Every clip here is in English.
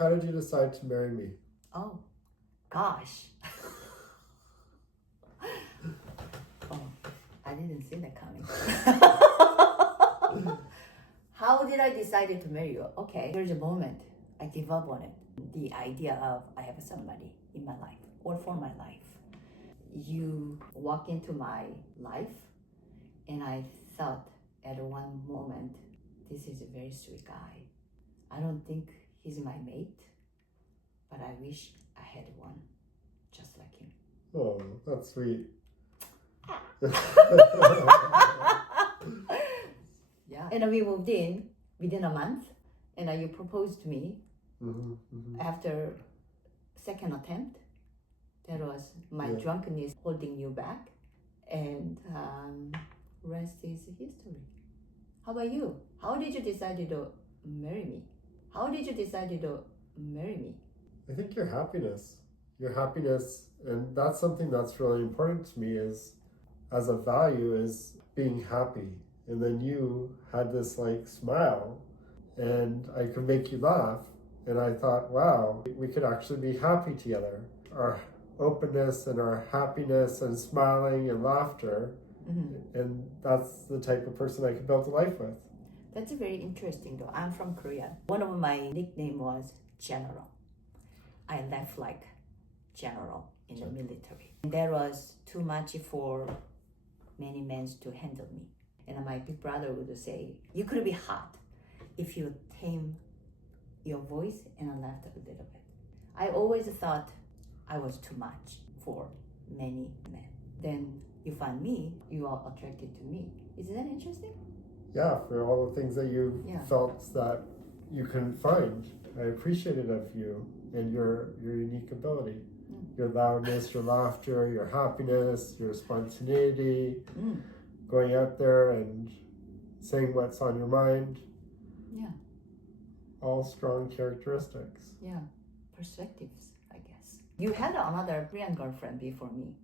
How did you decide to marry me? Oh, gosh. Oh, I didn't see that coming. How did I decide to marry you? Okay, there's a moment I give up on it. The idea of I have somebody in my life or for my life. You walk into my life, and I thought at one moment, this is a very sweet guy. I don't think he's my mate, but I wish I had one just like him. Oh, that's sweet. Yeah. And we moved in within a month, and you proposed to me after second attempt. That was my drunkenness holding you back, and rest is history. How about you? How did you decide to marry me? How did you decide to marry me? I think your happiness, and that's something that's really important to me is, as a value, is being happy. And then you had this like smile, and I could make you laugh. And I thought, wow, we could actually be happy together. Our openness and our happiness and smiling and laughter. And that's the type of person I could build a life with. That's very interesting though. I'm from Korea. One of my nickname was General. I left like general in the military. And that was too much for many men to handle me. And my big brother would say, you could be hot if you tame your voice, and I laughed a little bit. I always thought I was too much for many men. Then you find me, you are attracted to me. Isn't that interesting? Yeah, for all the things that you felt that you couldn't find. I appreciated of you and your unique ability. Your loudness, your laughter, your happiness, your spontaneity, going out there and saying what's on your mind. Yeah. All strong characteristics. Yeah, perspectives, I guess. You had another Korean girlfriend before me.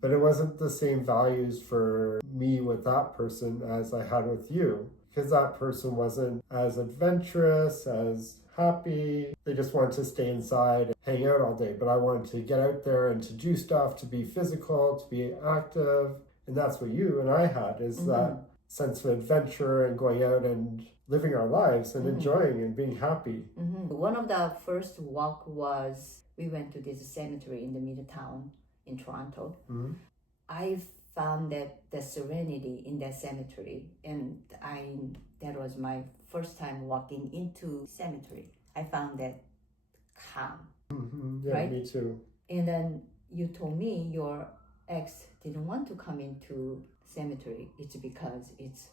But it wasn't the same values for me with that person as I had with you, because that person wasn't as adventurous, as happy. They just wanted to stay inside and hang out all day. But I wanted to get out there and to do stuff, to be physical, to be active. And that's what you and I had, is that sense of adventure and going out and living our lives and enjoying and being happy. One of the first walk was, we went to this cemetery in the Midtown in Toronto. I found that the serenity in that cemetery, and that was my first time walking into cemetery. I found that calm. Yeah, right? Me too. And then you told me your ex didn't want to come into cemetery. It's because it's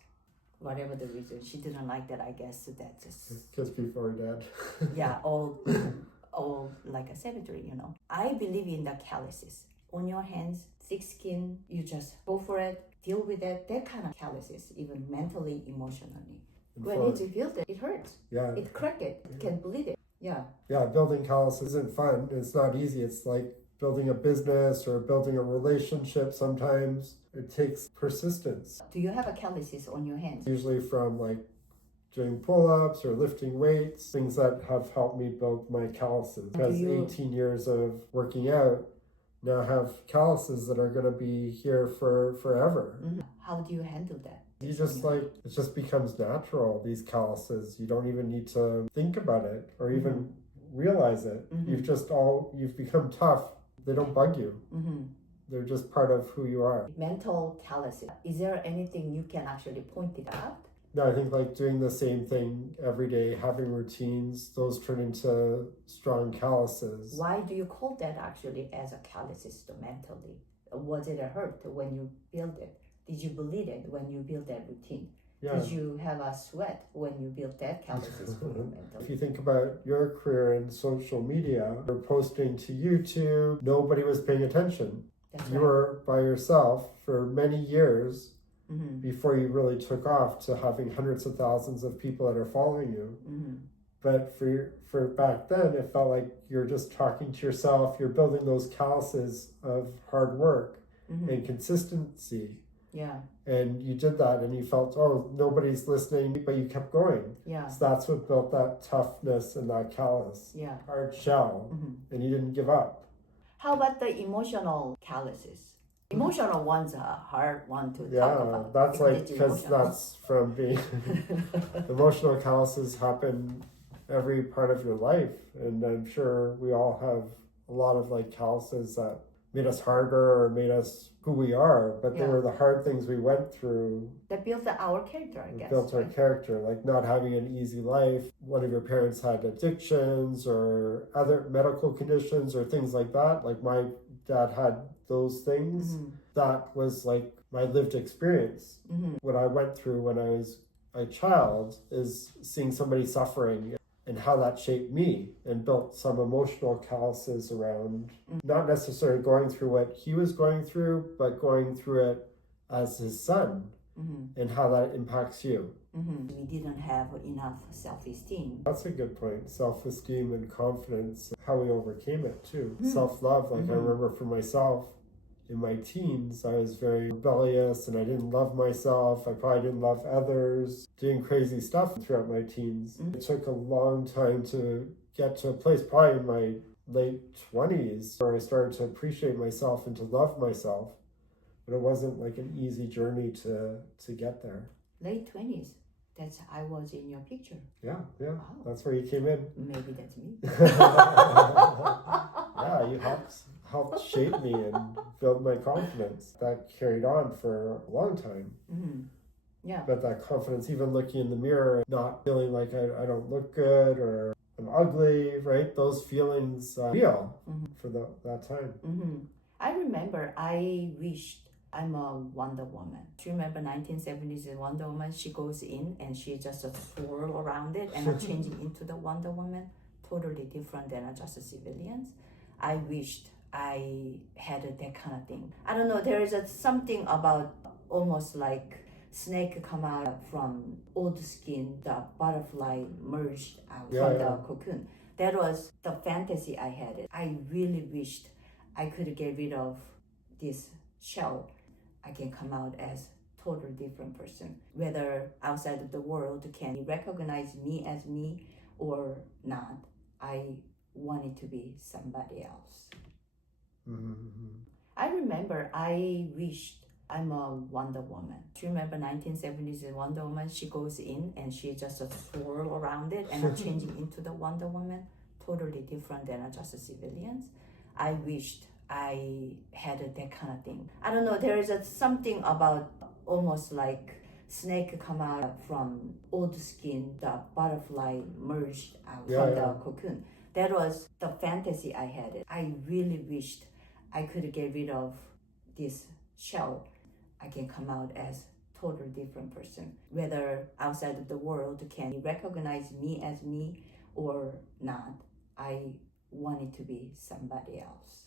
whatever the reason. She didn't like that, I guess. That's just people are dead. Yeah, all like a cemetery, I believe in the calluses. On your hands, thick skin, you just go for it, deal with it. That kind of calluses, even mentally, emotionally. When it's filled, it hurts. Yeah. It crack it. It can bleed it. Yeah. Yeah, building calluses isn't fun. It's not easy. It's like building a business or building a relationship. Sometimes it takes persistence. Do you have a calluses on your hands? Usually from like doing pull-ups or lifting weights, things that have helped me build my calluses. Because 18 years of working out, now have calluses that are going to be here for forever. How do you handle that? You just it just becomes natural, these calluses. You don't even need to think about it or even realize it. You've become tough. They don't bug you. They're just part of who you are. Mental calluses. Is there anything you can actually point it out? No, I think like doing the same thing every day, having routines, those turn into strong calluses. Why do you call that actually as a calluses mentally? Was it a hurt when you built it? Did you bleed it when you built that routine? Yeah. Did you have a sweat when you built that calluses for you mentally? If you think about your career in social media, you're posting to YouTube, nobody was paying attention. You were by yourself for many years before you really took off to having hundreds of thousands of people that are following you. But for back then, it felt like you're just talking to yourself. You're building those calluses of hard work and consistency. Yeah. And you did that and you felt, oh, nobody's listening, but you kept going. Yeah. So that's what built that toughness and that callous, Yeah. hard shell, and you didn't give up. How about the emotional calluses? Emotional ones are hard one to talk about. That's like, because emotional. that's from being emotional calluses happen every part of your life, and I'm sure we all have a lot of like calluses that made us harder or made us who we are, but they were the hard things we went through that built our character, I guess. Built our character, like not having an easy life. One of your parents had addictions or other medical conditions or things like that. Like my dad had those things. That was like my lived experience. What I went through when I was a child is seeing somebody suffering and how that shaped me and built some emotional calluses around not necessarily going through what he was going through, but going through it as his son and how that impacts you. We didn't have enough self-esteem. That's a good point. Self-esteem and confidence, how we overcame it too. Self-love, like I remember for myself, in my teens, I was very rebellious and I didn't love myself. I probably didn't love others, doing crazy stuff throughout my teens. It took a long time to get to a place, probably in my late 20s, where I started to appreciate myself and to love myself. But it wasn't like an easy journey to get there. Late 20s. That's I was in your picture. Yeah. Wow. That's where you came in. Maybe that's me. Yeah, you helped shape me and build my confidence. That carried on for a long time. Yeah. But that confidence, even looking in the mirror, not feeling like I don't look good or I'm ugly, right? Those feelings real for that time. I remember I wished I'm a Wonder Woman. Do you remember 1970s Wonder Woman? She goes in and she just swirl around it and changing into the Wonder Woman. Totally different than just civilians. I wished I had that kind of thing. I don't know, there is something about almost like snake come out from old skin, the butterfly merged out from the cocoon. That was the fantasy I had. I really wished I could get rid of this shell. I can come out as totally different person. Whether outside of the world can recognize me as me or not, I wanted to be somebody else. I remember I wished I'm a Wonder Woman. Do you remember 1970s Wonder Woman? She goes in and she just swirl around it and changing into the Wonder Woman. Totally different than just civilians. I wished I had that kind of thing. I don't know, there is something about almost like snake come out from old skin, the butterfly merged out from the cocoon. That was the fantasy I had. I really wished I could get rid of this shell. I can come out as totally different person. Whether outside of the world can recognize me as me or not, I wanted to be somebody else.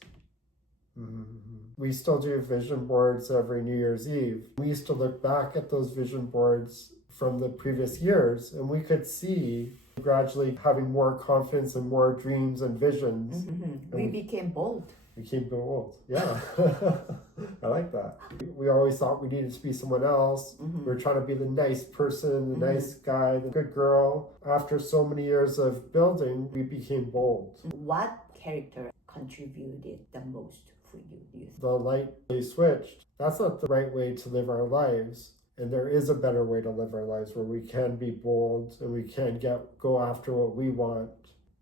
We still do vision boards every New Year's Eve. We used to look back at those vision boards from the previous years and we could see gradually having more confidence and more dreams and visions. We became bold. Became bold. Yeah. I like that. We always thought we needed to be someone else. We were trying to be the nice person, the nice guy, the good girl. After so many years of building, we became bold. What character contributed the most for you, do you think? The light they switched. That's not the right way to live our lives. And there is a better way to live our lives where we can be bold and we can go after what we want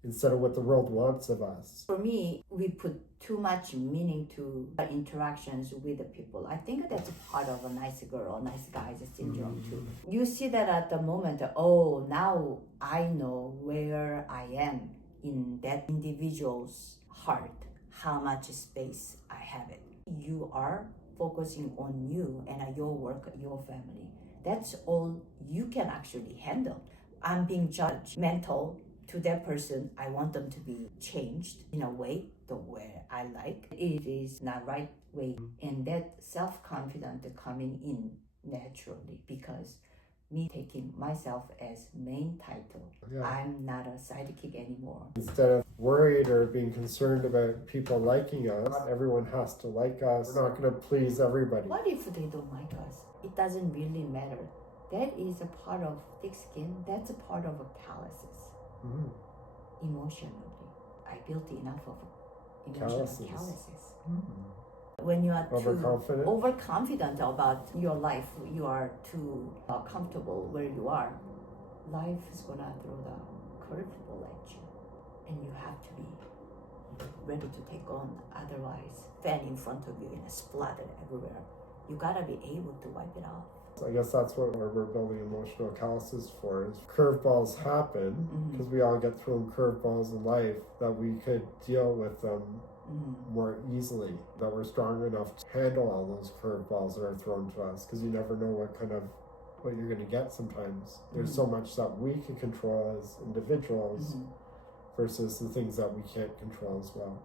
instead of what the world wants of us. For me, we put too much meaning to our interactions with the people. I think that's part of a nice girl, nice guy syndrome too. You see that at the moment, oh, now I know where I am in that individual's heart, how much space I have it. You are focusing on you and your work, your family. That's all you can actually handle. I'm being judgmental to that person. I want them to be changed in a way, the way I like. It is not right way. And that self-confidence coming in naturally because me taking myself as main title. Yeah. I'm not a sidekick anymore. Instead of worried or being concerned about people liking us, not everyone has to like us. We're not going to please everybody. What if they don't like us? It doesn't really matter. That is a part of thick skin. That's a part of a calluses. Mm. Emotionally, I built enough of emotional calluses. Mm. When you are Overconfident? too overconfident about your life, you are too comfortable where you are, life is gonna throw the curveball at you, and you have to be ready to take on. Otherwise, fan in front of you and splatter everywhere. You gotta be able to wipe it off. I guess that's what we're building emotional calluses for. Is curveballs happen because we all get thrown curveballs in life, that we could deal with them more easily, that we're strong enough to handle all those curveballs that are thrown to us, because you never know what you're going to get sometimes. There's so much that we can control as individuals versus the things that we can't control as well.